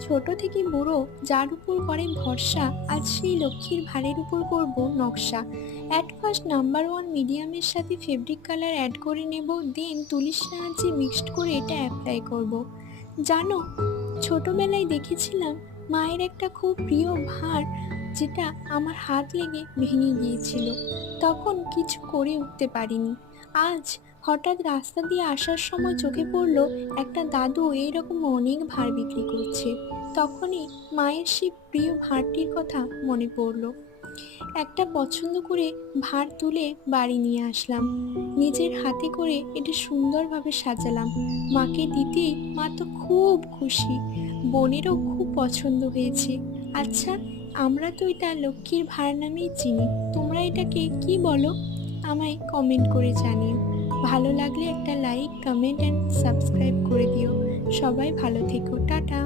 ছোট থেকে বুড়ো যার উপর করে ভরসা, আজ সেই লক্ষ্মীর ভারের উপর করব নকশা। অ্যাট ফার্স্ট নাম্বার ওয়ান মিডিয়ামের সাথে ফেব্রিক কালার অ্যাড করে নেব, দেন তুলির সাহায্যে মিক্সড করে এটা অ্যাপ্লাই করব। জানো, ছোটবেলায় দেখেছিলাম মায়ের একটা খুব প্রিয় ভার, যেটা আমার হাত লেগে ভেঙে গিয়েছিল। তখন কিছু করে উঠতে পারিনি। আজ হঠাৎ রাস্তা দিয়ে আসার সময় চোখে পড়লো একটা দাদু এইরকম অনেক ভার বিক্রি করছে। তখনই মায়ের সেই প্রিয় ভাঁড়টির কথা মনে পড়লো। একটা পছন্দ করে ভাঁড় তুলে বাড়ি নিয়ে আসলাম। নিজের হাতে করে এটা সুন্দরভাবে সাজালাম। মাকে দিতেই মা তো খুব খুশি, বোনেরও খুব পছন্দ হয়েছে। আচ্ছা, আমরা তো এটা লক্ষ্মীর ভাঁড় নামেই চিনি, তোমরা এটাকে কি বলো? আমায় কমেন্ট করে জানিও। ভালো লাগলে একটা লাইক, কমেন্ট অ্যান্ড সাবস্ক্রাইব করে দিও। সবাই ভালো থেকো, টাটা।